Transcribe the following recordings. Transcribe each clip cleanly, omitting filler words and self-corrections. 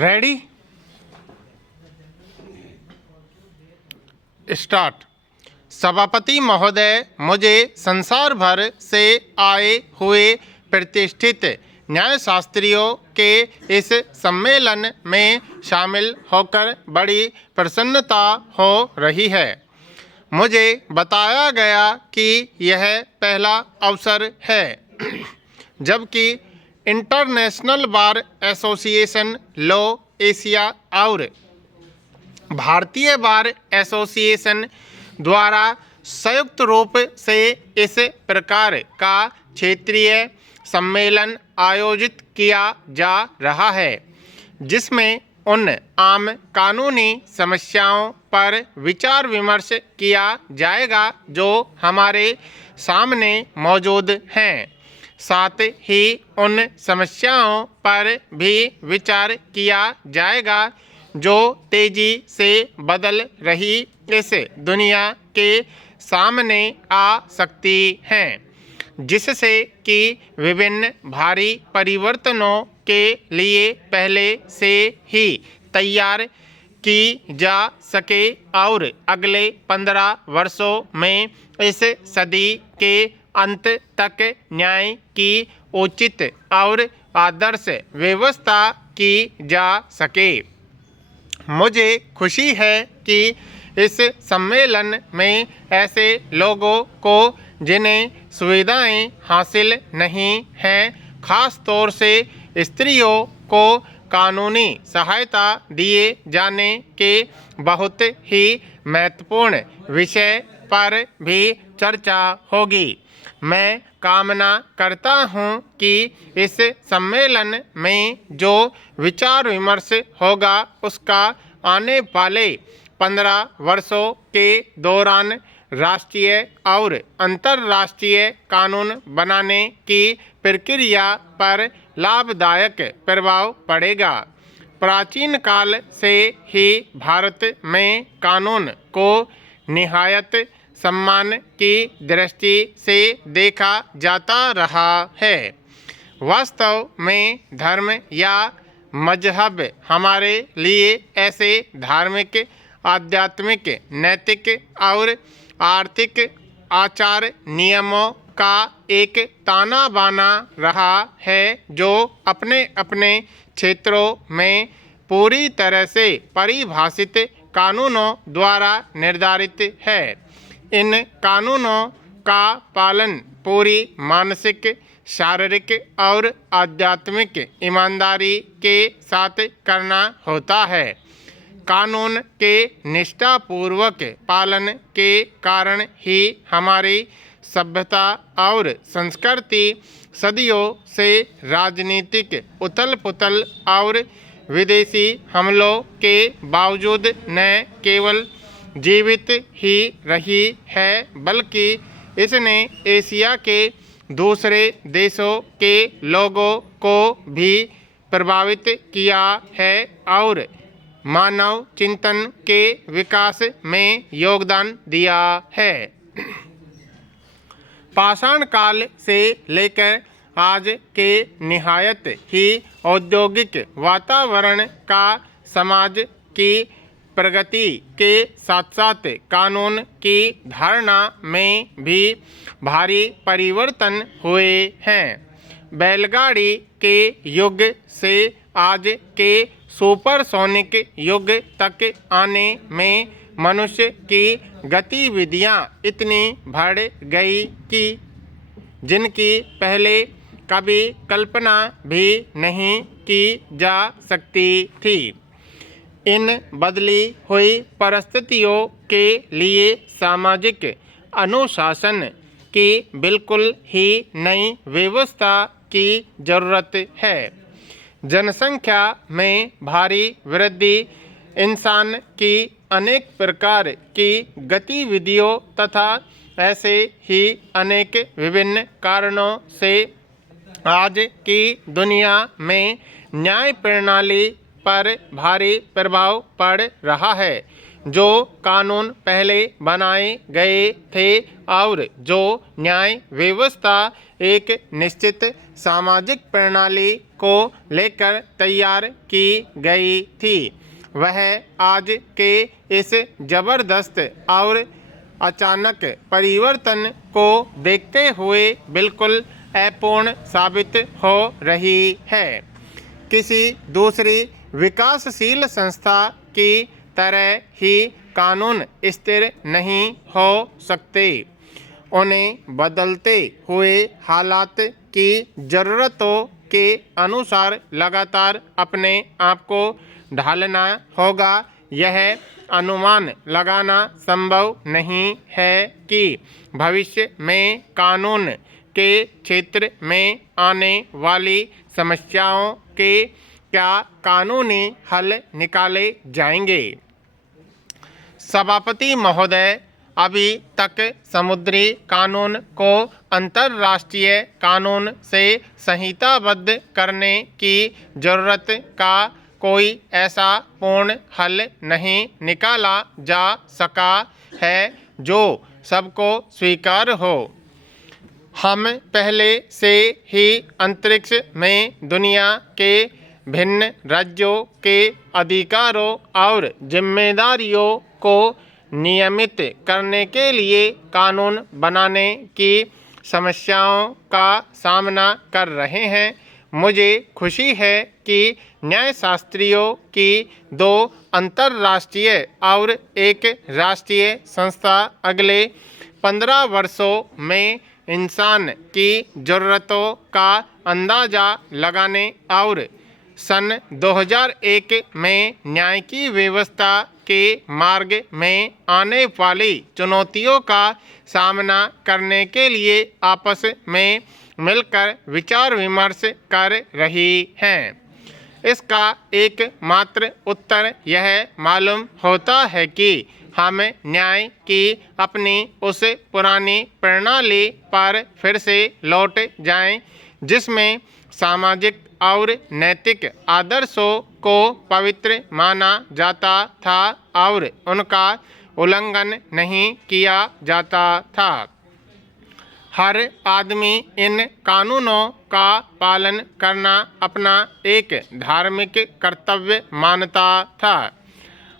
Ready start. सभापति महोदय, मुझे संसार भर से आए हुए प्रतिष्ठित न्यायशास्त्रियों के इस सम्मेलन में शामिल होकर बड़ी प्रसन्नता हो रही है। मुझे बताया गया कि यह पहला अवसर है जबकि international bar association law Asia और भारतीय बार एसोसिएशन द्वारा संयुक्त रूप से इस प्रकार का क्षेत्रीय सम्मेलन आयोजित किया जा रहा है, जिसमें उन आम कानूनी समस्याओं पर विचार विमर्श किया जाएगा जो हमारे सामने मौजूद हैं। साथ ही उन समस्याओं पर भी विचार किया जाएगा जो तेजी से बदल रही इस दुनिया के सामने आ सकती हैं, जिससे कि विभिन्न भारी परिवर्तनों के लिए पहले से ही तैयार की जा सके और अगले 15 वर्षों में इस सदी के अंत तक न्याय की उचित और आदर्श व्यवस्था की जा सके। मुझे खुशी है कि इस सम्मेलन में ऐसे लोगों को जिन्हें सुविधाएं हासिल नहीं हैं, खास तौर से स्त्रियों को कानूनी सहायता दिए जाने के बहुत ही महत्वपूर्ण विषय पर भी चर्चा होगी। मैं कामना करता हूं कि इस सम्मेलन में जो विचार विमर्श होगा उसका आने वाले 15 वर्षों के दौरान राष्ट्रीय और अंतर्राष्ट्रीय कानून बनाने की प्रक्रिया पर लाभदायक प्रभाव पड़ेगा। प्राचीन काल से ही भारत में कानून को निहायत सम्मान की दृष्टि से देखा जाता रहा है। वास्तव में धर्म या मजहब हमारे लिए ऐसे धार्मिक, आध्यात्मिक, नैतिक और आर्थिक आचार नियमों का एक ताना बाना रहा है जो अपने अपने क्षेत्रों में पूरी तरह से परिभाषित कानूनों द्वारा निर्धारित है। इन कानूनों का पालन पूरी मानसिक, शारीरिक और आध्यात्मिक ईमानदारी के साथ करना होता है। कानून के निष्ठापूर्वक पालन के कारण ही हमारी सभ्यता और संस्कृति सदियों से राजनीतिक उथल-पुथल और विदेशी हमलों के बावजूद न केवल जीवित ही रही है बल्कि इसने एशिया के दूसरे देशों के लोगों को भी प्रभावित किया है और मानव चिंतन के विकास में योगदान दिया है। पाषाण काल से लेकर आज के निहायत ही औद्योगिक वातावरण का समाज की प्रगति के साथ साथ कानून की धारणा में भी भारी परिवर्तन हुए हैं। बैलगाड़ी के युग से आज के सुपरसोनिक युग तक आने में मनुष्य की गतिविधियां इतनी बढ़ गई कि जिनकी पहले कभी कल्पना भी नहीं की जा सकती थी। इन बदली हुई परिस्थितियों के लिए सामाजिक अनुशासन की बिल्कुल ही नई व्यवस्था की जरूरत है। जनसंख्या में भारी वृद्धि इंसान की अनेक प्रकार की गतिविधियों तथा ऐसे ही अनेक विभिन्न कारणों से आज की दुनिया में न्याय प्रणाली पर भारी प्रभाव पड़ रहा है। जो कानून पहले बनाए गए थे और जो न्याय व्यवस्था एक निश्चित सामाजिक प्रणाली को लेकर तैयार की गई थी, वह आज के इस जबरदस्त और अचानक परिवर्तन को देखते हुए बिल्कुल अपूर्ण साबित हो रही है। किसी दूसरी विकासशील संस्था की तरह ही कानून स्थिर नहीं हो सकते। उन्हें बदलते हुए हालात की ज़रूरतों के अनुसार लगातार अपने आप को ढालना होगा। यह अनुमान लगाना संभव नहीं है कि भविष्य में कानून के क्षेत्र में आने वाली समस्याओं के क्या कानूनी हल निकाले जाएंगे। सभापति महोदय, अभी तक समुद्री कानून को अंतर्राष्ट्रीय कानून से संहिताबद्ध करने की जरूरत का कोई ऐसा पूर्ण हल नहीं निकाला जा सका है जो सबको स्वीकार्य हो। हम पहले से ही अंतरिक्ष में दुनिया के भिन्न राज्यों के अधिकारों और जिम्मेदारियों को नियमित करने के लिए कानून बनाने की समस्याओं का सामना कर रहे हैं। मुझे खुशी है कि न्यायशास्त्रियों की 2 अंतर्राष्ट्रीय और एक राष्ट्रीय संस्था अगले 15 वर्षों में इंसान की ज़रूरतों का अंदाज़ा लगाने और सन 2001 में न्याय की व्यवस्था के मार्ग में आने वाली चुनौतियों का सामना करने के लिए आपस में मिलकर विचार विमर्श कर रही हैं। इसका एकमात्र उत्तर यह मालूम होता है कि हम न्याय की अपनी उस पुरानी प्रणाली पर फिर से लौट जाएं, जिसमें सामाजिक और नैतिक आदर्शों को पवित्र माना जाता था और उनका उल्लंघन नहीं किया जाता था। हर आदमी इन कानूनों का पालन करना अपना एक धार्मिक कर्तव्य मानता था।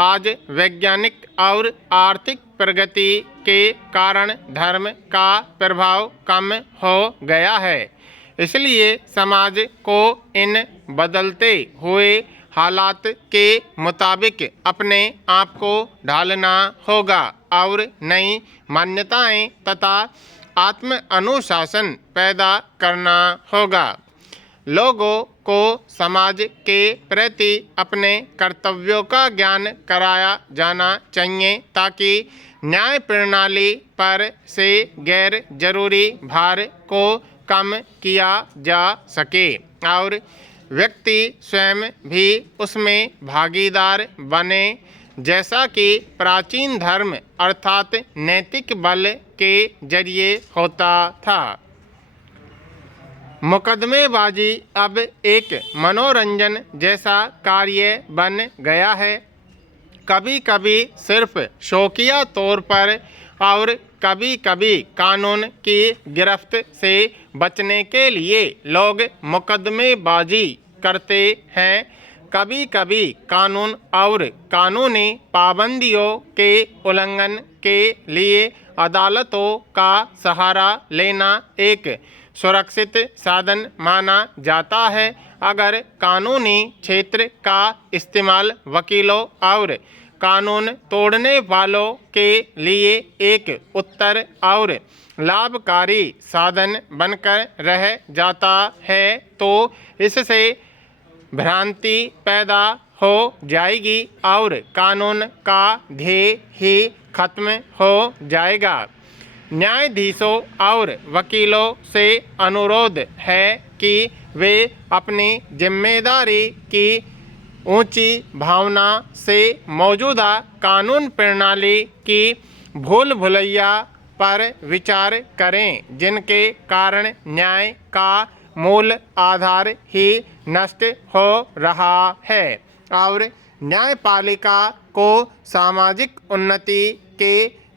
आज वैज्ञानिक और आर्थिक प्रगति के कारण धर्म का प्रभाव कम हो गया है, इसलिए समाज को इन बदलते हुए हालात के मुताबिक अपने आप को ढालना होगा और नई मान्यताएं तथा आत्म अनुशासन पैदा करना होगा। लोगों को समाज के प्रति अपने कर्तव्यों का ज्ञान कराया जाना चाहिए ताकि न्याय प्रणाली पर से गैर जरूरी भार को कम किया जा सके और व्यक्ति स्वयं भी उसमें भागीदार बने, जैसा कि प्राचीन धर्म अर्थात नैतिक बल के जरिए होता था। मुकदमेबाजी अब एक मनोरंजन जैसा कार्य बन गया है। कभी कभी सिर्फ शौकिया तौर पर और कभी कभी कानून की गिरफ्त से बचने के लिए लोग मुकदमेबाजी करते हैं। कभी कभी कानून और कानूनी पाबंदियों के उल्लंघन के लिए अदालतों का सहारा लेना एक सुरक्षित साधन माना जाता है। अगर कानूनी क्षेत्र का इस्तेमाल वकीलों और कानून तोड़ने वालों के लिए एक उत्तर और लाभकारी साधन बनकर रह जाता है तो इससे भ्रांति पैदा हो जाएगी और कानून का ध्येय ही खत्म हो जाएगा। न्यायाधीशों और वकीलों से अनुरोध है कि वे अपनी जिम्मेदारी की ऊंची भावना से मौजूदा कानून प्रणाली की भूल भुलैया पर विचार करें, जिनके कारण न्याय का मूल आधार ही नष्ट हो रहा है और न्यायपालिका को सामाजिक उन्नति के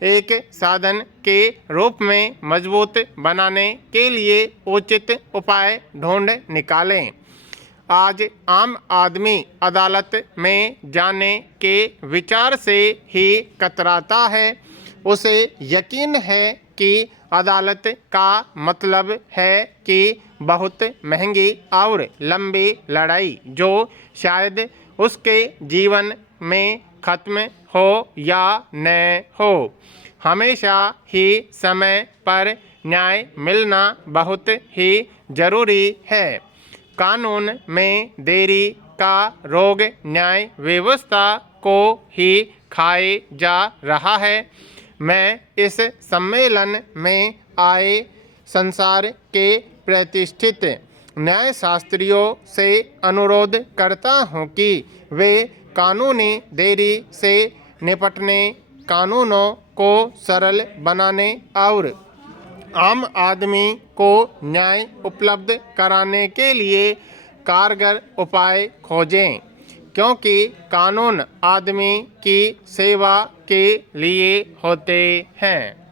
एक साधन के रूप में मजबूत बनाने के लिए उचित उपाय ढूंढ निकालें। आज आम आदमी अदालत में जाने के विचार से ही कतराता है। उसे यकीन है कि अदालत का मतलब है कि बहुत महंगी और लंबी लड़ाई जो शायद उसके जीवन में खत्म हो या न हो। हमेशा ही समय पर न्याय मिलना बहुत ही जरूरी है। कानून में देरी का रोग न्याय व्यवस्था को ही खाए जा रहा है। मैं इस सम्मेलन में आए संसार के प्रतिष्ठित न्यायशास्त्रियों से अनुरोध करता हूँ कि वे कानूनी देरी से निपटने, कानूनों को सरल बनाने और आम आदमी को न्याय उपलब्ध कराने के लिए कारगर उपाय खोजें, क्योंकि कानून आदमी की सेवा के लिए होते हैं।